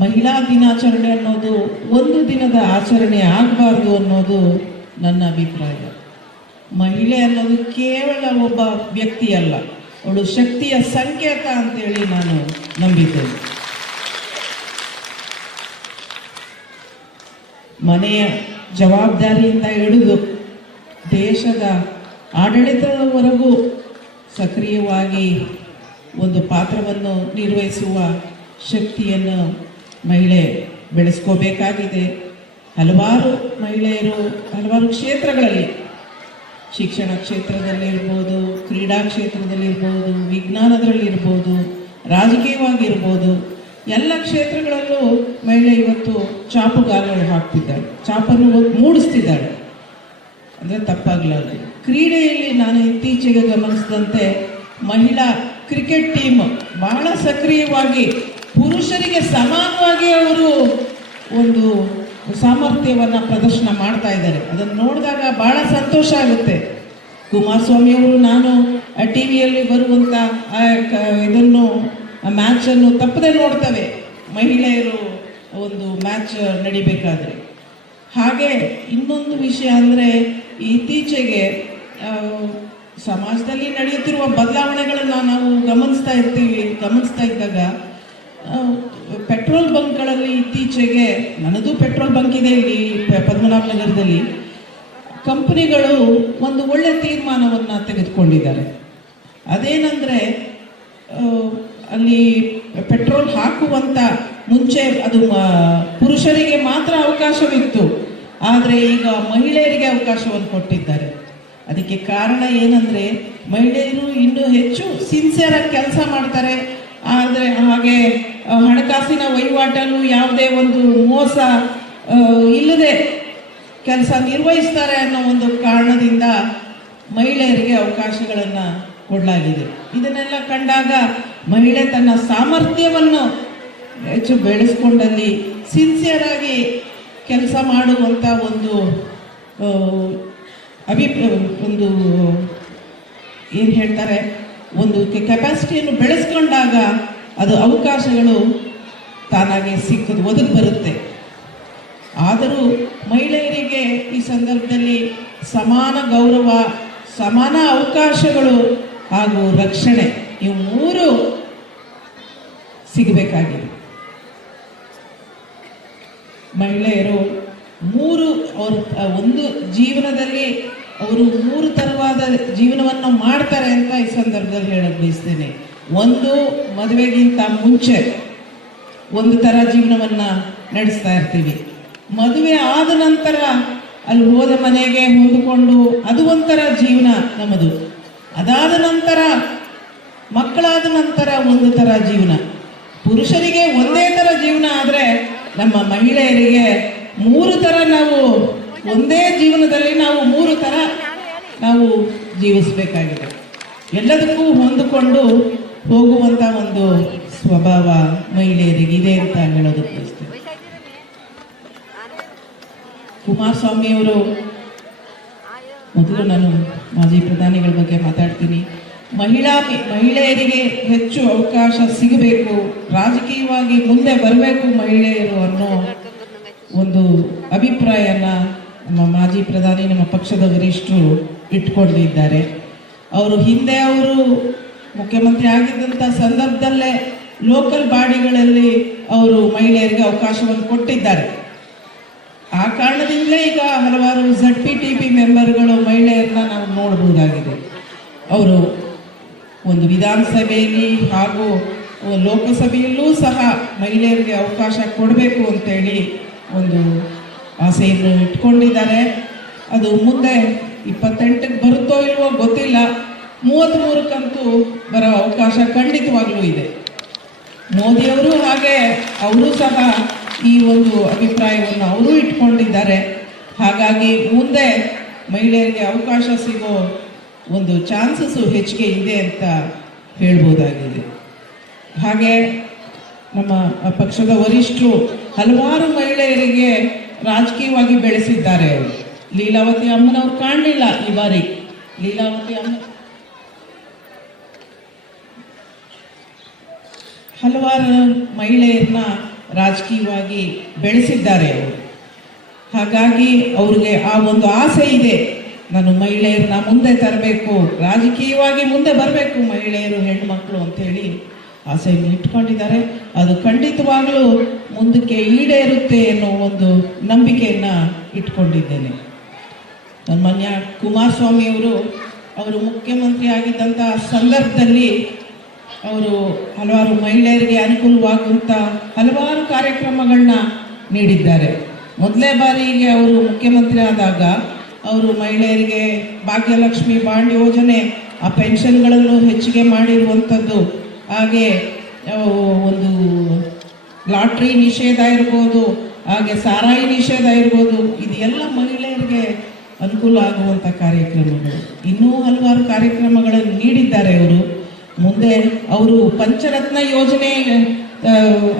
ಮಹಿಳಾ ದಿನಾಚರಣೆ ಅನ್ನೋದು ಒಂದು ದಿನದ ಆಚರಣೆ ಆಗಬಾರ್ದು ಅನ್ನೋದು ನನ್ನ ಅಭಿಪ್ರಾಯ. ಮಹಿಳೆ ಅನ್ನೋದು ಕೇವಲ ಒಬ್ಬ ವ್ಯಕ್ತಿ ಅಲ್ಲ, ಅವಳು ಶಕ್ತಿಯ ಸಂಕೇತ ಅಂತೇಳಿ ನಾನು ನಂಬಿದ್ದೇನೆ. ಮನೆಯ ಜವಾಬ್ದಾರಿಯಿಂದ ಹಿಡಿದು ದೇಶದ ಆಡಳಿತದವರೆಗೂ ಸಕ್ರಿಯವಾಗಿ ಒಂದು ಪಾತ್ರವನ್ನು ನಿರ್ವಹಿಸುವ ಶಕ್ತಿಯನ್ನು ಮಹಿಳೆ ಬೆಳೆಸ್ಕೋಬೇಕಾಗಿದೆ. ಹಲವಾರು ಮಹಿಳೆಯರು ಹಲವಾರು ಕ್ಷೇತ್ರಗಳಲ್ಲಿ, ಶಿಕ್ಷಣ ಕ್ಷೇತ್ರದಲ್ಲಿರ್ಬೋದು, ಕ್ರೀಡಾ ಕ್ಷೇತ್ರದಲ್ಲಿರ್ಬೋದು, ವಿಜ್ಞಾನದಲ್ಲಿರ್ಬೋದು, ರಾಜಕೀಯವಾಗಿರ್ಬೋದು, ಎಲ್ಲ ಕ್ಷೇತ್ರಗಳಲ್ಲೂ ಮಹಿಳೆ ಇವತ್ತು ಚಾಪುಗಾಲಗಳು ಹಾಕ್ತಿದ್ದಾಳೆ, ಚಾಪನ್ನು ಮೂಡಿಸ್ತಿದ್ದಾಳೆ. ಅಂದರೆ ತಪ್ಪಾಗಲಾರದು. ಕ್ರೀಡೆಯಲ್ಲಿ ನಾನು ಇತ್ತೀಚೆಗೆ ಗಮನಿಸಿದಂತೆ ಮಹಿಳಾ ಕ್ರಿಕೆಟ್ ಟೀಮ್ ಬಹಳ ಸಕ್ರಿಯವಾಗಿ ಪುರುಷರಿಗೆ ಸಮಾನವಾಗಿ ಅವರು ಒಂದು ಸಾಮರ್ಥ್ಯವನ್ನು ಪ್ರದರ್ಶನ ಮಾಡ್ತಾ ಇದ್ದಾರೆ. ಅದನ್ನು ನೋಡಿದಾಗ ಬಹಳ ಸಂತೋಷ ಆಗುತ್ತೆ. ಕುಮಾರಸ್ವಾಮಿ ಅವರು ನಾನು ಟಿ ವಿಯಲ್ಲಿ ಬರುವಂಥ ಇದನ್ನು ಮ್ಯಾಚನ್ನು ತಪ್ಪದೆ ನೋಡ್ತವೆ, ಮಹಿಳೆಯರು ಒಂದು ಮ್ಯಾಚ್ ನಡಿಬೇಕಾದ್ರೆ. ಹಾಗೆ ಇನ್ನೊಂದು ವಿಷಯ ಅಂದರೆ ಇತ್ತೀಚೆಗೆ ಸಮಾಜದಲ್ಲಿ ನಡೆಯುತ್ತಿರುವ ಬದಲಾವಣೆಗಳನ್ನು ನಾವು ಗಮನಿಸ್ತಾ ಇದ್ದಾಗ ಪೆಟ್ರೋಲ್ ಬಂಕ್ಗಳಲ್ಲಿ ಇತ್ತೀಚೆಗೆ, ನನ್ನದು ಪೆಟ್ರೋಲ್ ಬಂಕ್ ಇದೆ ಇಲ್ಲಿ ಪದ್ಮನಾಭನಗರದಲ್ಲಿ, ಕಂಪನಿಗಳು ಒಂದು ಒಳ್ಳೆಯ ತೀರ್ಮಾನವನ್ನು ತೆಗೆದುಕೊಂಡಿದ್ದಾರೆ. ಅದೇನೆಂದರೆ ಅಲ್ಲಿ ಪೆಟ್ರೋಲ್ ಹಾಕುವಂಥ ಮುಂಚೆ ಅದು ಪುರುಷರಿಗೆ ಮಾತ್ರ ಅವಕಾಶವಿತ್ತು, ಆದರೆ ಈಗ ಮಹಿಳೆಯರಿಗೆ ಅವಕಾಶವನ್ನು ಕೊಟ್ಟಿದ್ದಾರೆ. ಅದಕ್ಕೆ ಕಾರಣ ಏನಂದರೆ ಮಹಿಳೆಯರು ಇನ್ನೂ ಹೆಚ್ಚು ಸಿನ್ಸಿಯರಾಗಿ ಕೆಲಸ ಮಾಡ್ತಾರೆ. ಆದರೆ ಹಾಗೆ ಹಣಕಾಸಿನ ವಹಿವಾಟಲ್ಲೂ ಯಾವುದೇ ಒಂದು ಮೋಸ ಇಲ್ಲದೆ ಕೆಲಸ ನಿರ್ವಹಿಸ್ತಾರೆ ಅನ್ನೋ ಒಂದು ಕಾರಣದಿಂದ ಮಹಿಳೆಯರಿಗೆ ಅವಕಾಶಗಳನ್ನು ಕೊಡಲಾಗಿದೆ. ಇದನ್ನೆಲ್ಲ ಕಂಡಾಗ ಮಹಿಳೆ ತನ್ನ ಸಾಮರ್ಥ್ಯವನ್ನು ಹೆಚ್ಚು ಬೆಳೆಸ್ಕೊಂಡಲ್ಲಿ ಸಿನ್ಸಿಯರಾಗಿ ಕೆಲಸ ಮಾಡುವಂಥ ಒಂದು ಒಂದು ಏನು ಹೇಳ್ತಾರೆ, ಒಂದು ಕೆಪಾಸಿಟಿಯನ್ನು ಬೆಳೆಸ್ಕೊಂಡಾಗ ಅದು ಅವಕಾಶಗಳು ತಾನಾಗೆ ಒದಗಿ ಬರುತ್ತೆ. ಆದರೂ ಮಹಿಳೆಯರಿಗೆ ಈ ಸಂದರ್ಭದಲ್ಲಿ ಸಮಾನ ಗೌರವ, ಸಮಾನ ಅವಕಾಶಗಳು ಹಾಗೂ ರಕ್ಷಣೆ ಇವು ಮೂರು ಸಿಗಬೇಕಾಗಿದೆ. ಮಹಿಳೆಯರು ಒಂದು ಜೀವನದಲ್ಲಿ ಅವರು ಮೂರು ತರವಾದ ಜೀವನವನ್ನು ಮಾಡ್ತಾರೆ ಅಂತ ಈ ಸಂದರ್ಭದಲ್ಲಿ ಹೇಳಕ್ ಬಯಸ್ತೇನೆ. ಒಂದು, ಮದುವೆಗಿಂತ ಮುಂಚೆ ಒಂದು ಥರ ಜೀವನವನ್ನು ನಡೆಸ್ತಾ ಇರ್ತೀವಿ. ಮದುವೆ ಆದ ನಂತರ ಅಲ್ಲಿ ಹೋದ ಮನೆಗೆ ಹೊಂದಿಕೊಂಡು ಅದು ಒಂಥರ ಜೀವನ ನಮ್ಮದು. ಅದಾದ ನಂತರ ಮಕ್ಕಳಾದ ನಂತರ ಒಂದು ಥರ ಜೀವನ. ಪುರುಷರಿಗೆ ಒಂದೇ ಥರ ಜೀವನ ಆದರೆ ನಮ್ಮ ಮಹಿಳೆಯರಿಗೆ ಮೂರು ಥರ, ನಾವು ಒಂದೇ ಜೀವನದಲ್ಲಿ ನಾವು ಮೂರು ಥರ ನಾವು ಜೀವಿಸಬೇಕಾಗಿದೆ. ಎಲ್ಲದಕ್ಕೂ ಹೊಂದಿಕೊಂಡು ಹೋಗುವಂಥ ಒಂದು ಸ್ವಭಾವ ಮಹಿಳೆಯರಿಗಿದೆ ಅಂತ ಹೇಳೋದಕ್ಕೆ ಬಯಸ್ತೇನೆ. ಕುಮಾರಸ್ವಾಮಿಯವರು, ಮೊದಲು ನಾನು ಮಾಜಿ ಪ್ರಧಾನಿಗಳ ಬಗ್ಗೆ ಮಾತಾಡ್ತೀನಿ. ಮಹಿಳೆಯರಿಗೆ ಹೆಚ್ಚು ಅವಕಾಶ ಸಿಗಬೇಕು, ರಾಜಕೀಯವಾಗಿ ಮುಂದೆ ಬರಬೇಕು ಮಹಿಳೆಯರು ಅನ್ನೋ ಒಂದು ಅಭಿಪ್ರಾಯನ ನಮ್ಮ ಮಾಜಿ ಪ್ರಧಾನಿ, ನಮ್ಮ ಪಕ್ಷದ ವರಿಷ್ಠರು ಇಟ್ಕೊಂಡಿದ್ದಾರೆ. ಹಿಂದೆ ಅವರು ಮುಖ್ಯಮಂತ್ರಿ ಆಗಿದ್ದಂಥ ಸಂದರ್ಭದಲ್ಲೇ ಲೋಕಲ್ ಬಾಡಿಗಳಲ್ಲಿ ಅವರು ಮಹಿಳೆಯರಿಗೆ ಅವಕಾಶವನ್ನು ಕೊಟ್ಟಿದ್ದಾರೆ. ಆ ಕಾರಣದಿಂದಲೇ ಈಗ ಹಲವಾರು ZPTP ಮೆಂಬರ್ಗಳು ಮಹಿಳೆಯರನ್ನ ನಾವು ನೋಡಬಹುದಾಗಿದೆ. ಅವರು ಒಂದು ವಿಧಾನಸಭೆಯಲ್ಲಿ ಹಾಗೂ ಲೋಕಸಭೆಯಲ್ಲೂ ಸಹ ಮಹಿಳೆಯರಿಗೆ ಅವಕಾಶ ಕೊಡಬೇಕು ಅಂತೇಳಿ ಒಂದು ಆಸೆಯನ್ನು ಇಟ್ಕೊಂಡಿದ್ದಾರೆ. ಅದು ಮುಂದೆ 28ಕ್ಕೆ ಬರುತ್ತೋ ಇಲ್ವೋ ಗೊತ್ತಿಲ್ಲ, 33ಕ್ಕಂತೂ ಬರೋ ಅವಕಾಶ ಖಂಡಿತವಾಗ್ಲೂ ಇದೆ. ಮೋದಿಯವರು ಹಾಗೆ ಅವರು ಸಹ ಈ ಒಂದು ಅಭಿಪ್ರಾಯವನ್ನು ಅವರು ಇಟ್ಕೊಂಡಿದ್ದಾರೆ. ಹಾಗಾಗಿ ಮುಂದೆ ಮಹಿಳೆಯರಿಗೆ ಅವಕಾಶ ಸಿಗೋ ಒಂದು ಚಾನ್ಸಸ್ಸು ಹೆಚ್ಚಿಗೆ ಇದೆ ಅಂತ ಹೇಳ್ಬೋದಾಗಿದೆ. ಹಾಗೆ ನಮ್ಮ ಪಕ್ಷದ ವರಿಷ್ಠರು ಹಲವಾರು ಮಹಿಳೆಯರಿಗೆ ರಾಜಕೀಯವಾಗಿ ಬೆಳೆಸಿದ್ದಾರೆ. ಅವರು ಲೀಲಾವತಿ ಅಮ್ಮನವ್ರು ಕಾಣಲಿಲ್ಲ ಈ ಬಾರಿ. ಲೀಲಾವತಿ ಅಮ್ಮ ಹಲವಾರು ಮಹಿಳೆಯರನ್ನ ರಾಜಕೀಯವಾಗಿ ಬೆಳೆಸಿದ್ದಾರೆ ಅವರು. ಹಾಗಾಗಿ ಅವ್ರಿಗೆ ಆ ಒಂದು ಆಸೆ ಇದೆ, ನಾನು ಮಹಿಳೆಯರನ್ನ ಮುಂದೆ ತರಬೇಕು, ರಾಜಕೀಯವಾಗಿ ಮುಂದೆ ಬರಬೇಕು ಮಹಿಳೆಯರು, ಹೆಣ್ಮಕ್ಳು ಅಂತೇಳಿ ಆಸೆಯನ್ನು ಇಟ್ಕೊಂಡಿದ್ದಾರೆ. ಅದು ಖಂಡಿತವಾಗಲೂ ಮುಂದಕ್ಕೆ ಈಡೇರುತ್ತೆ ಅನ್ನೋ ಒಂದು ನಂಬಿಕೆಯನ್ನು ಇಟ್ಕೊಂಡಿದ್ದೇನೆ. ಸನ್ಮಾನ್ಯ ಕುಮಾರಸ್ವಾಮಿ ಅವರು ಮುಖ್ಯಮಂತ್ರಿ ಆಗಿದ್ದಂಥ ಸಂದರ್ಭದಲ್ಲಿ ಅವರು ಹಲವಾರು ಮಹಿಳೆಯರಿಗೆ ಅನುಕೂಲವಾಗುವಂಥ ಹಲವಾರು ಕಾರ್ಯಕ್ರಮಗಳನ್ನ ನೀಡಿದ್ದಾರೆ. ಮೊದಲೇ ಬಾರಿಗೆ ಅವರು ಮುಖ್ಯಮಂತ್ರಿ ಆದಾಗ ಅವರು ಮಹಿಳೆಯರಿಗೆ ಭಾಗ್ಯಲಕ್ಷ್ಮಿ ಬಾಂಡ್ ಯೋಜನೆ, ಆ ಪೆನ್ಷನ್ಗಳನ್ನು ಹೆಚ್ಚಿಗೆ ಮಾಡಿರುವಂಥದ್ದು, ಹಾಗೆ ಒಂದು ಲಾಟ್ರಿ ನಿಷೇಧ ಇರ್ಬೋದು, ಹಾಗೆ ಸಾರಾಯಿ ನಿಷೇಧ ಇರ್ಬೋದು, ಇದೆಲ್ಲ ಮಹಿಳೆಯರಿಗೆ ಅನುಕೂಲ ಆಗುವಂಥ ಕಾರ್ಯಕ್ರಮಗಳು. ಇನ್ನೂ ಹಲವಾರು ಕಾರ್ಯಕ್ರಮಗಳನ್ನು ನೀಡಿದ್ದಾರೆ ಅವರು. ಮುಂದೆ ಅವರು ಪಂಚರತ್ನ ಯೋಜನೆ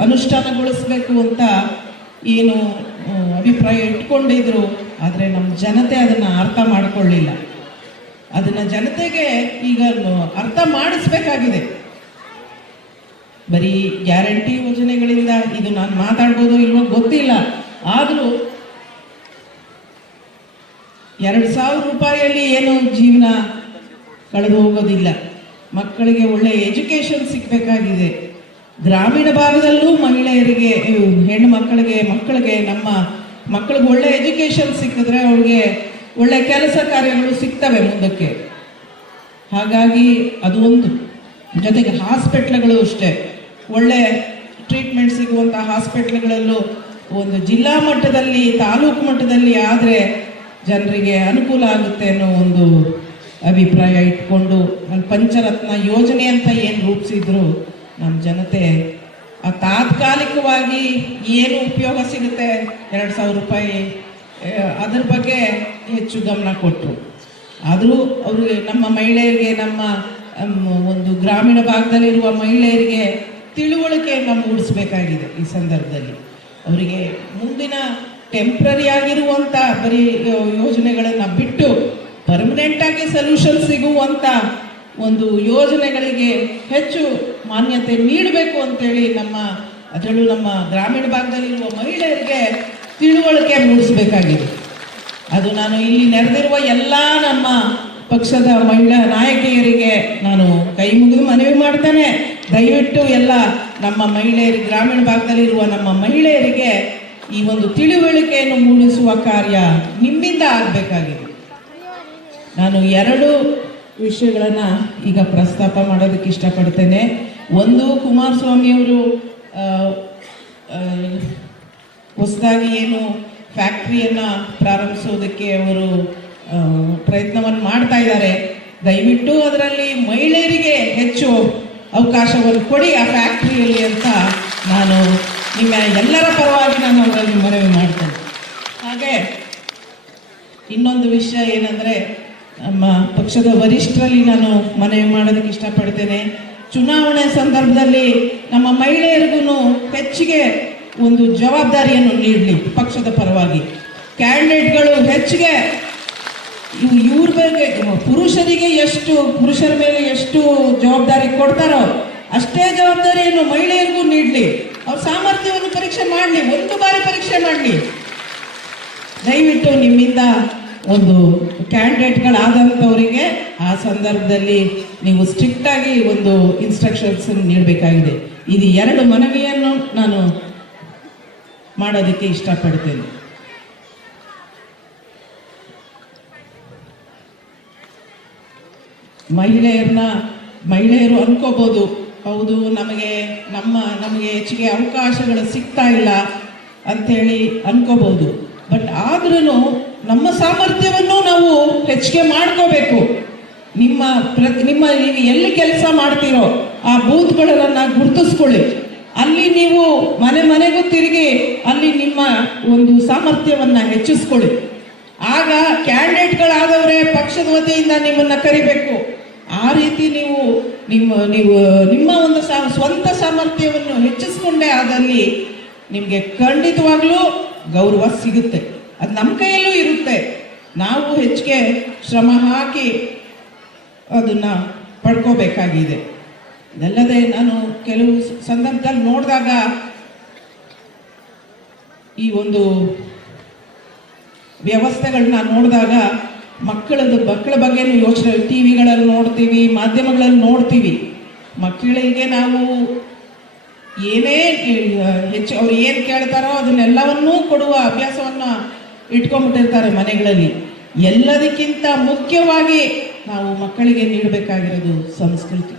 ಅನುಷ್ಠಾನಗೊಳಿಸಬೇಕು ಅಂತ ಏನು ಅಭಿಪ್ರಾಯ ಇಟ್ಕೊಂಡಿದ್ರು, ಆದರೆ ನಮ್ಮ ಜನತೆ ಅದನ್ನು ಅರ್ಥ ಮಾಡಿಕೊಳ್ಳಿಲ್ಲ. ಅದನ್ನು ಜನತೆಗೆ ಈಗ ಅರ್ಥ ಮಾಡಿಸ್ಬೇಕಾಗಿದೆ. ಬರೀ ಗ್ಯಾರಂಟಿ ಯೋಜನೆಗಳಿಂದ ಇದು ನಾನು ಮಾತಾಡ್ಬೋದು ಇಲ್ವೋ ಗೊತ್ತಿಲ್ಲ, ಆದರೂ 2,000 ರೂಪಾಯಿಯಲ್ಲಿ ಏನು ಜೀವನ ಕಳೆದು ಹೋಗೋದಿಲ್ಲ. ಮಕ್ಕಳಿಗೆ ಒಳ್ಳೆ ಎಜುಕೇಷನ್ ಸಿಗಬೇಕಾಗಿದೆ. ಗ್ರಾಮೀಣ ಭಾಗದಲ್ಲೂ ಮಹಿಳೆಯರಿಗೆ, ಹೆಣ್ಣು ಮಕ್ಕಳಿಗೆ ನಮ್ಮ ಮಕ್ಕಳಿಗೆ ಒಳ್ಳೆ ಎಜುಕೇಷನ್ ಸಿಕ್ಕಿದ್ರೆ ಅವ್ರಿಗೆ ಒಳ್ಳೆ ಕೆಲಸ ಕಾರ್ಯಗಳು ಸಿಗ್ತವೆ ಮುಂದಕ್ಕೆ. ಹಾಗಾಗಿ ಅದು ಒಂದು. ಜೊತೆಗೆ ಹಾಸ್ಪಿಟ್ಲ್ಗಳು ಅಷ್ಟೇ, ಒಳ್ಳೆ ಟ್ರೀಟ್ಮೆಂಟ್ ಸಿಗುವಂಥ ಹಾಸ್ಪಿಟ್ಲ್ಗಳಲ್ಲೂ ಒಂದು ಜಿಲ್ಲಾ ಮಟ್ಟದಲ್ಲಿ, ತಾಲೂಕು ಮಟ್ಟದಲ್ಲಿ ಆದರೆ ಜನರಿಗೆ ಅನುಕೂಲ ಆಗುತ್ತೆ ಅನ್ನೋ ಒಂದು ಅಭಿಪ್ರಾಯ ಇಟ್ಕೊಂಡು ಪಂಚರತ್ನ ಯೋಜನೆ ಅಂತ ಏನು ರೂಪಿಸಿದ್ರು, ನಮ್ಮ ಜನತೆ ಆ ತಾತ್ಕಾಲಿಕವಾಗಿ ಏನು ಉಪಯೋಗ ಸಿಗುತ್ತೆ 2,000 ರೂಪಾಯಿ, ಅದ್ರ ಬಗ್ಗೆ ಹೆಚ್ಚು ಗಮನ ಕೊಟ್ಟರು. ಆದರೂ ಅವ್ರಿಗೆ, ನಮ್ಮ ಮಹಿಳೆಯರಿಗೆ, ನಮ್ಮ ಒಂದು ಗ್ರಾಮೀಣ ಭಾಗದಲ್ಲಿರುವ ಮಹಿಳೆಯರಿಗೆ ತಿಳುವಳಿಕೆಯನ್ನು ಮೂಡಿಸಬೇಕಾಗಿದೆ. ಈ ಸಂದರ್ಭದಲ್ಲಿ ಅವರಿಗೆ ಮುಂದಿನ ಟೆಂಪ್ರರಿ ಆಗಿರುವಂಥ ಬರೀ ಯೋಜನೆಗಳನ್ನು ಬಿಟ್ಟು ಪರ್ಮನೆಂಟ್ ಆಗಿ ಸೊಲ್ಯೂಷನ್ ಸಿಗುವಂಥ ಒಂದು ಯೋಜನೆಗಳಿಗೆ ಹೆಚ್ಚು ಮಾನ್ಯತೆ ನೀಡಬೇಕು ಅಂತೇಳಿ ಅದರಲ್ಲೂ ನಮ್ಮ ಗ್ರಾಮೀಣ ಭಾಗದಲ್ಲಿರುವ ಮಹಿಳೆಯರಿಗೆ ತಿಳುವಳಿಕೆ ಮೂಡಿಸಬೇಕಾಗಿದೆ. ಅದು ನಾನು ಇಲ್ಲಿ ನೆರೆದಿರುವ ಎಲ್ಲ ನಮ್ಮ ಪಕ್ಷದ ಮಹಿಳಾ ನಾಯಕಿಯರಿಗೆ ನಾನು ಕೈ ಮುಗಿದು ಮನವಿ ಮಾಡ್ತೇನೆ. ದಯವಿಟ್ಟು ಎಲ್ಲ ನಮ್ಮ ಮಹಿಳೆಯರಿಗೆ, ಗ್ರಾಮೀಣ ಭಾಗದಲ್ಲಿರುವ ನಮ್ಮ ಮಹಿಳೆಯರಿಗೆ ಈ ಒಂದು ತಿಳುವಳಿಕೆಯನ್ನು ಮೂಡಿಸುವ ಕಾರ್ಯ ನಿಮ್ಮಿಂದ ಆಗಬೇಕಾಗಿದೆ. ನಾನು 2 ವಿಷಯಗಳನ್ನು ಈಗ ಪ್ರಸ್ತಾಪ ಮಾಡೋದಕ್ಕೆ ಇಷ್ಟಪಡ್ತೇನೆ. ಒಂದು, ಕುಮಾರಸ್ವಾಮಿಯವರು ಹೊಸದಾಗಿ ಏನು ಫ್ಯಾಕ್ಟ್ರಿಯನ್ನು ಪ್ರಾರಂಭಿಸೋದಕ್ಕೆ ಅವರು ಪ್ರಯತ್ನವನ್ನು ಮಾಡ್ತಾ ಇದ್ದಾರೆ. ದಯವಿಟ್ಟು ಅದರಲ್ಲಿ ಮಹಿಳೆಯರಿಗೆ ಹೆಚ್ಚು ಅವಕಾಶವನ್ನು ಕೊಡಿ ಆ ಫ್ಯಾಕ್ಟ್ರಿಯಲ್ಲಿ ಅಂತ ನಾನು ನಿಮ್ಮ ಎಲ್ಲರ ಪರವಾಗಿ ನಾನು ಅವರಲ್ಲಿ ಮನವಿ ಮಾಡ್ತೇನೆ. ಹಾಗೆ ಇನ್ನೊಂದು ವಿಷಯ ಏನಂದರೆ, ನಮ್ಮ ಪಕ್ಷದ ವರಿಷ್ಠರಲ್ಲಿ ನಾನು ಮನವಿ ಮಾಡೋದಕ್ಕೆ ಇಷ್ಟಪಡ್ತೇನೆ. ಚುನಾವಣೆ ಸಂದರ್ಭದಲ್ಲಿ ನಮ್ಮ ಮಹಿಳೆಯರಿಗೂ ಹೆಚ್ಚಿಗೆ ಒಂದು ಜವಾಬ್ದಾರಿಯನ್ನು ನೀಡಲಿ. ಪಕ್ಷದ ಪರವಾಗಿ ಕ್ಯಾಂಡಿಡೇಟ್ಗಳು ಹೆಚ್ಚಿಗೆ ಇವ್ರ ಬಗ್ಗೆ, ಪುರುಷರ ಮೇಲೆ ಎಷ್ಟು ಜವಾಬ್ದಾರಿ ಕೊಡ್ತಾರೋ ಅಷ್ಟೇ ಜವಾಬ್ದಾರಿಯನ್ನು ಮಹಿಳೆಯರಿಗೂ ನೀಡಲಿ. ಅವ್ರ ಸಾಮರ್ಥ್ಯವನ್ನು ಪರೀಕ್ಷೆ ಮಾಡಲಿ, ಒಂದು ಬಾರಿ ಪರೀಕ್ಷೆ ಮಾಡಲಿ. ದಯವಿಟ್ಟು ನಿಮ್ಮಿಂದ ಒಂದು ಕ್ಯಾಂಡಿಡೇಟ್ಗಳಾದಂಥವರಿಗೆ ಆ ಸಂದರ್ಭದಲ್ಲಿ ನೀವು ಸ್ಟ್ರಿಕ್ಟ್ ಆಗಿ ಒಂದು ಇನ್ಸ್ಟ್ರಕ್ಷನ್ಸ್ ನೀಡಬೇಕಾಗಿದೆ. ಇದು 2 ಮನವಿಯನ್ನು ನಾನು ಮಾಡೋದಕ್ಕೆ ಇಷ್ಟಪಡ್ತೇನೆ. ಮಹಿಳೆಯರು ಅನ್ಕೋಬಹುದು, ಹೌದು ನಮಗೆ ಹೆಚ್ಚಿಗೆ ಅವಕಾಶಗಳು ಸಿಗ್ತಾ ಇಲ್ಲ ಅಂಥೇಳಿ ಅನ್ಕೋಬಹುದು. ಬಟ್ ಆದ್ರೂ ನಮ್ಮ ಸಾಮರ್ಥ್ಯವನ್ನು ನಾವು ಹೆಚ್ಚಿಗೆ ಮಾಡ್ಕೋಬೇಕು. ನೀವು ಎಲ್ಲಿ ಕೆಲಸ ಮಾಡ್ತೀರೋ ಆ ಬೂತ್ಗಳನ್ನು ಗುರುತಿಸ್ಕೊಳ್ಳಿ. ಅಲ್ಲಿ ನೀವು ಮನೆಗೂ ತಿರುಗಿ ಅಲ್ಲಿ ನಿಮ್ಮ ಒಂದು ಸಾಮರ್ಥ್ಯವನ್ನು ಹೆಚ್ಚಿಸ್ಕೊಳ್ಳಿ. ಆಗ ಕ್ಯಾಂಡಿಡೇಟ್ಗಳಾದವರೇ ಪಕ್ಷದ ವತಿಯಿಂದ ನಿಮ್ಮನ್ನು ಕರಿಬೇಕು. ಆ ರೀತಿ ನೀವು ನಿಮ್ಮ ಒಂದು ಸ್ವಂತ ಸಾಮರ್ಥ್ಯವನ್ನು ಹೆಚ್ಚಿಸ್ಕೊಂಡೇ ಆದಲ್ಲಿ ನಿಮಗೆ ಖಂಡಿತವಾಗ್ಲೂ ಗೌರವ ಸಿಗುತ್ತೆ. ಅದು ನಮ್ಮ ಕೈಯಲ್ಲೂ ಇರುತ್ತೆ. ನಾವು ಹೆಚ್ಚಿಗೆ ಶ್ರಮ ಹಾಕಿ ಅದನ್ನು ಪಡ್ಕೋಬೇಕಾಗಿದೆ. ಇದಲ್ಲದೆ ನಾನು ಕೆಲವು ಸಂದರ್ಭದಲ್ಲಿ ನೋಡಿದಾಗ ಈ ಒಂದು ವ್ಯವಸ್ಥೆಗಳನ್ನ ನೋಡಿದಾಗ ಮಕ್ಕಳ ಬಗ್ಗೆ ಯೋಚನೆ, ಟಿ ವಿಗಳಲ್ಲಿ ನೋಡ್ತೀವಿ, ಮಾಧ್ಯಮಗಳಲ್ಲಿ ನೋಡ್ತೀವಿ. ಮಕ್ಕಳಿಗೆ ನಾವು ಏನೇ ಹೆಚ್ಚು ಅವ್ರು ಏನು ಕೇಳ್ತಾರೋ ಅದನ್ನೆಲ್ಲವನ್ನೂ ಕೊಡುವ ಅಭ್ಯಾಸವನ್ನು ಇಟ್ಕೊಂಡ್ಬಿಟ್ಟಿರ್ತಾರೆ ಮನೆಗಳಲ್ಲಿ. ಎಲ್ಲದಕ್ಕಿಂತ ಮುಖ್ಯವಾಗಿ ನಾವು ಮಕ್ಕಳಿಗೆ ನೀಡಬೇಕಾಗಿರೋದು ಸಂಸ್ಕೃತಿ.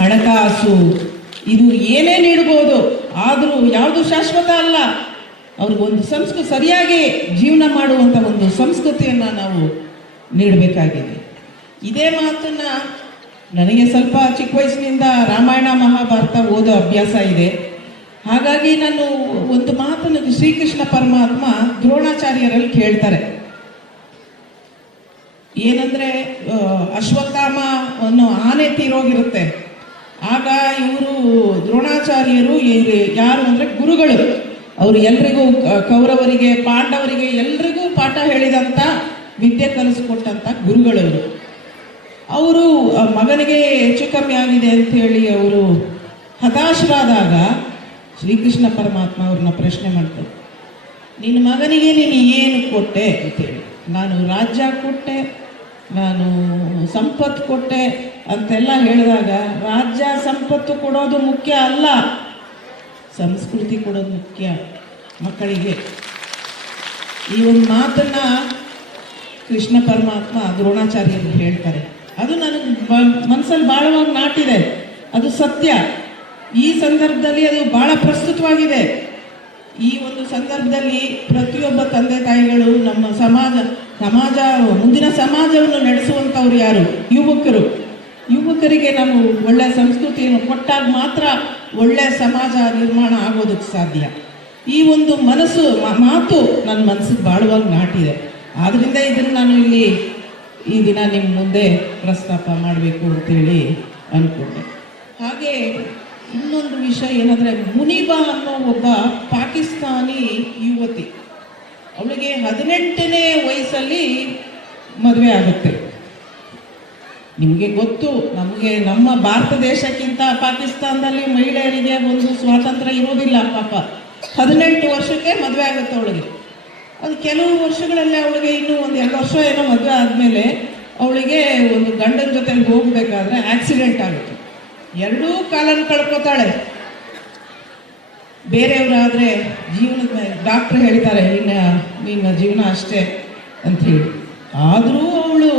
ಹಣಕಾಸು ಇದು ಏನೇ ನೀಡಬಹುದು, ಆದರೂ ಯಾವುದು ಶಾಶ್ವತ ಅಲ್ಲ. ಅವ್ರಿಗೊಂದು ಸರಿಯಾಗಿ ಜೀವನ ಮಾಡುವಂಥ ಒಂದು ಸಂಸ್ಕೃತಿಯನ್ನು ನಾವು ನೀಡಬೇಕಾಗಿದೆ. ಇದೇ ಮಾತನ್ನ ನನಗೆ ಸ್ವಲ್ಪ ಚಿಕ್ಕ ವಯಸ್ಸಿನಿಂದ ರಾಮಾಯಣ ಮಹಾಭಾರತ ಓದೋ ಅಭ್ಯಾಸ ಇದೆ. ಹಾಗಾಗಿ ನಾನು ಒಂದು ಮಾತನ್ನು ಶ್ರೀಕೃಷ್ಣ ಪರಮಾತ್ಮ ದ್ರೋಣಾಚಾರ್ಯರಲ್ಲಿ ಕೇಳ್ತಾರೆ. ಏನಂದ್ರೆ ಅಶ್ವತ್ಥಾಮ ಅನ್ನೋ ಆನೆ ತೀರೋಗಿರುತ್ತೆ. ಆಗ ಇವರು ದ್ರೋಣಾಚಾರ್ಯರು ಯಾರು ಅಂದ್ರೆ ಗುರುಗಳು. ಅವರು ಎಲ್ರಿಗೂ, ಕೌರವರಿಗೆ, ಪಾಂಡವರಿಗೆ ಎಲ್ರಿಗೂ ಪಾಠ ಹೇಳಿದಂಥ, ವಿದ್ಯೆ ಕಲಿಸ್ಕೊಟ್ಟಂಥ ಗುರುಗಳವರು. ಅವರು ಮಗನಿಗೆ ಹೆಚ್ಚು ಕಮ್ಮಿ ಆಗಿದೆ ಅಂತ ಹೇಳಿ ಅವರು ಹತಾಶರಾದಾಗ ಶ್ರೀಕೃಷ್ಣ ಪರಮಾತ್ಮ ಅವ್ರನ್ನ ಪ್ರಶ್ನೆ ಮಾಡ್ತಾರೆ, ನಿನ್ನ ಮಗನಿಗೆ ನೀನು ಏನು ಕೊಟ್ಟೆ ಅಂತೇಳಿ. ನಾನು ರಾಜ್ಯ ಕೊಟ್ಟೆ, ನಾನು ಸಂಪತ್ತು ಕೊಟ್ಟೆ ಅಂತೆಲ್ಲ ಹೇಳಿದಾಗ, ರಾಜ್ಯ ಸಂಪತ್ತು ಕೊಡೋದು ಮುಖ್ಯ ಅಲ್ಲ, ಸಂಸ್ಕೃತಿ ಕೊಡೋದು ಮುಖ್ಯ ಮಕ್ಕಳಿಗೆ. ಈ ಒಂದು ಮಾತನ್ನ ಕೃಷ್ಣ ಪರಮಾತ್ಮ ದ್ರೋಣಾಚಾರ್ಯರು ಹೇಳ್ತಾರೆ. ಅದು ನನಗೆ ಮನಸ್ಸಲ್ಲಿ ಭಾಳವಾಗಿ ನಾಟಿದೆ. ಅದು ಸತ್ಯ. ಈ ಸಂದರ್ಭದಲ್ಲಿ ಅದು ಬಹಳ ಪ್ರಸ್ತುತವಾಗಿದೆ. ಈ ಒಂದು ಸಂದರ್ಭದಲ್ಲಿ ಪ್ರತಿಯೊಬ್ಬ ತಂದೆ ತಾಯಿಗಳು, ನಮ್ಮ ಸಮಾಜ ಮುಂದಿನ ಸಮಾಜವನ್ನು ನಡೆಸುವಂಥವ್ರು ಯಾರು? ಯುವಕರಿಗೆ ನಾವು ಒಳ್ಳೆಯ ಸಂಸ್ಕೃತಿಯನ್ನು ಕೊಟ್ಟಾಗ ಮಾತ್ರ ಒಳ್ಳೆಯ ಸಮಾಜ ನಿರ್ಮಾಣ ಆಗೋದಕ್ಕೆ ಸಾಧ್ಯ. ಈ ಒಂದು ಮಾತು ನನ್ನ ಮನಸ್ಸಿಗೆ ಬಾಳುವಾಗಿ ನಾಟಿದೆ. ಆದ್ದರಿಂದ ಇದನ್ನು ನಾನು ಈ ದಿನ ನಿಮ್ಮ ಮುಂದೆ ಪ್ರಸ್ತಾಪ ಮಾಡಬೇಕು ಅಂತೇಳಿ ಅಂದ್ಕೊಂಡೆ. ಹಾಗೆ ಇನ್ನೊಂದು ವಿಷಯ ಏನಂದರೆ, ಮುನಿಬಾ ಅನ್ನೋ ಒಬ್ಬ ಪಾಕಿಸ್ತಾನಿ ಯುವತಿ, ಅವಳಿಗೆ 18ನೇ ವಯಸ್ಸಲ್ಲಿ ಮದುವೆ ಆಗುತ್ತೆ. ನಿಮಗೆ ಗೊತ್ತು, ನಮ್ಮ ಭಾರತ ದೇಶಕ್ಕಿಂತ ಪಾಕಿಸ್ತಾನದಲ್ಲಿ ಮಹಿಳೆಯರಿಗೆ ಒಂದು ಸ್ವಾತಂತ್ರ್ಯ ಇರೋದಿಲ್ಲ. ಪಾಪ 18 ವರ್ಷಕ್ಕೆ ಮದುವೆ ಆಗುತ್ತೆ ಅವಳಿಗೆ. ಅದು ಕೆಲವು ವರ್ಷಗಳಲ್ಲೇ ಅವಳಿಗೆ ಇನ್ನೂ 1-2 ವರ್ಷ ಏನೋ ಮದುವೆ ಆದಮೇಲೆ ಅವಳಿಗೆ ಒಂದು ಗಂಡನ ಜೊತೆಲಿ ಹೋಗಬೇಕಾದ್ರೆ ಆಕ್ಸಿಡೆಂಟ್ ಆಗುತ್ತೆ. 2 ಕಾಲನ್ನು ಕಳ್ಕೊತಾಳೆ. ಬೇರೆಯವರಾದರೆ ಜೀವನದ ಮೇಲೆ ಡಾಕ್ಟ್ರ್ ಹೇಳ್ತಾರೆ, ನಿನ್ನ ಜೀವನ ಅಷ್ಟೇ ಅಂತ ಹೇಳಿ. ಆದರೂ ಅವಳು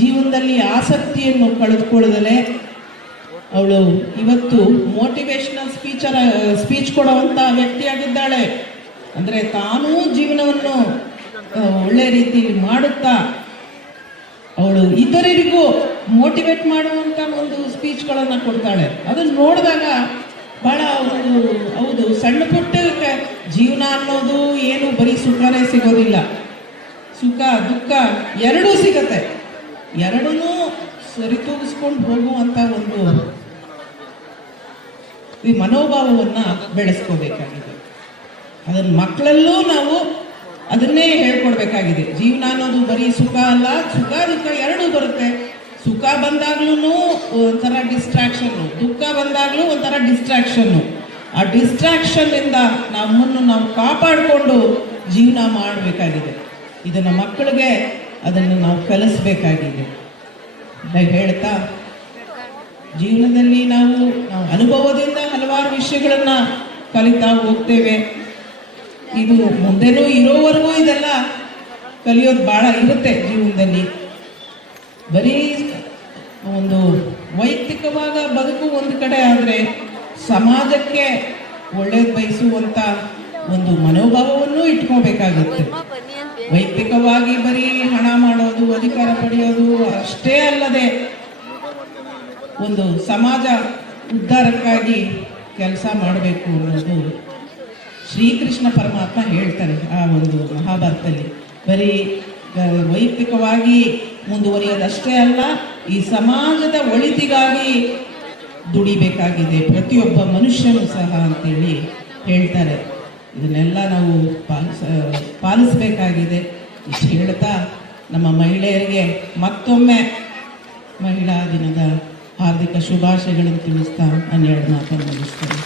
ಜೀವನದಲ್ಲಿ ಆಸಕ್ತಿಯನ್ನು ಕಳೆದುಕೊಳ್ಳದಲೇ ಅವಳು ಇವತ್ತು ಮೋಟಿವೇಶನಲ್ ಸ್ಪೀಚ್ ಕೊಡುವಂಥ ವ್ಯಕ್ತಿಯಾಗಿದ್ದಾಳೆ. ಅಂದರೆ ತಾನೂ ಜೀವನವನ್ನು ಒಳ್ಳೆ ರೀತಿಯಲ್ಲಿ ಮಾಡುತ್ತಾ ಅವಳು ಇತರರಿಗೂ ಮೋಟಿವೇಟ್ ಮಾಡುವಂಥ ಒಂದು ಸ್ಪೀಚ್ಗಳನ್ನು ಕೊಡ್ತಾಳೆ. ಅದನ್ನು ನೋಡಿದಾಗ ಭಾಳ ಹೌದು, ಸಣ್ಣ ಪುಟ್ಟ ಜೀವನ ಅನ್ನೋದು ಏನು ಬರೀ ಸುಖನೇ ಸಿಗೋದಿಲ್ಲ. ಸುಖ ದುಃಖ ಎರಡೂ ಸಿಗತ್ತೆ. ಎರಡನ್ನೂ ಸರಿತೂಗಿಸ್ಕೊಂಡು ಹೋಗುವಂಥ ಒಂದು ಈ ಮನೋಭಾವವನ್ನು ಬೆಳೆಸ್ಕೋಬೇಕಾಗಿದೆ. ಅದನ್ನು ಮಕ್ಕಳಲ್ಲೂ ನಾವು ಅದನ್ನೇ ಹೇಳ್ಕೊಡ್ಬೇಕಾಗಿದೆ. ಜೀವನ ಅನ್ನೋದು ಬರೀ ಸುಖ ಅಲ್ಲ, ಸುಖ ದುಃಖ ಎರಡೂ ಬರುತ್ತೆ. ಸುಖ ಬಂದಾಗ್ಲೂ ಒಂಥರ ಡಿಸ್ಟ್ರಾಕ್ಷನ್ನು, ದುಃಖ ಬಂದಾಗ್ಲೂ ಒಂಥರ ಡಿಸ್ಟ್ರಾಕ್ಷನ್ನು. ಆ ಡಿಸ್ಟ್ರಾಕ್ಷನ್ನಿಂದ ನಮ್ಮನ್ನು ನಾವು ಕಾಪಾಡಿಕೊಂಡು ಜೀವನ ಮಾಡಬೇಕಾಗಿದೆ. ಇದನ್ನು ಮಕ್ಕಳಿಗೆ ಅದನ್ನು ನಾವು ಕಲಿಸ್ಬೇಕಾಗಿದೆ. ಹೇಳ್ತಾ ಜೀವನದಲ್ಲಿ ನಾವು ಅನುಭವದಿಂದ ಹಲವಾರು ವಿಷಯಗಳನ್ನು ಕಲಿತಾ ಹೋಗ್ತೇವೆ. ಇದು ಮುಂದೆನೂ ಇರೋವರೆಗೂ ಇದೆಲ್ಲ ಕಲಿಯೋದು ಭಾಳ ಇರುತ್ತೆ ಜೀವನದಲ್ಲಿ. ಬರೀ ಒಂದು ವೈಯಕ್ತಿಕವಾದ ಬದುಕು ಒಂದು ಕಡೆ ಆದರೆ, ಸಮಾಜಕ್ಕೆ ಒಳ್ಳೇದು ಬಯಸುವಂಥ ಒಂದು ಮನೋಭಾವವನ್ನು ಇಟ್ಕೋಬೇಕಾಗುತ್ತೆ. ವೈಯಕ್ತಿಕವಾಗಿ ಬರೀ ಹಣ ಮಾಡೋದು, ಅಧಿಕಾರ ಪಡೆಯೋದು ಅಷ್ಟೇ ಅಲ್ಲದೆ ಒಂದು ಸಮಾಜ ಉದ್ಧಾರಕ್ಕಾಗಿ ಕೆಲಸ ಮಾಡಬೇಕು ಅನ್ನೋದು ಶ್ರೀಕೃಷ್ಣ ಪರಮಾತ್ಮ ಹೇಳ್ತಾರೆ ಆ ಒಂದು ಮಹಾಭಾರತದಲ್ಲಿ. ಬರೀ ವೈಯಕ್ತಿಕವಾಗಿ ಮುಂದುವರಿಯೋದಷ್ಟೇ ಅಲ್ಲ, ಈ ಸಮಾಜದ ಒಳಿತಿಗಾಗಿ ದುಡಿಬೇಕಾಗಿದೆ ಪ್ರತಿಯೊಬ್ಬ ಮನುಷ್ಯನೂ ಸಹ ಅಂತೇಳಿ ಹೇಳ್ತಾರೆ. ಇದನ್ನೆಲ್ಲ ನಾವು ಪಾಲಿಸಬೇಕಾಗಿದೆ. ಇಷ್ಟು ಹೇಳ್ತಾ ನಮ್ಮ ಮಹಿಳೆಯರಿಗೆ ಮತ್ತೊಮ್ಮೆ ಮಹಿಳಾ ದಿನದ ಹಾರ್ದಿಕ ಶುಭಾಶಯಗಳನ್ನು ತಿಳಿಸ್ತಾ 12 ಮಾತನ್ನು ಮುಗಿಸ್ತೇನೆ.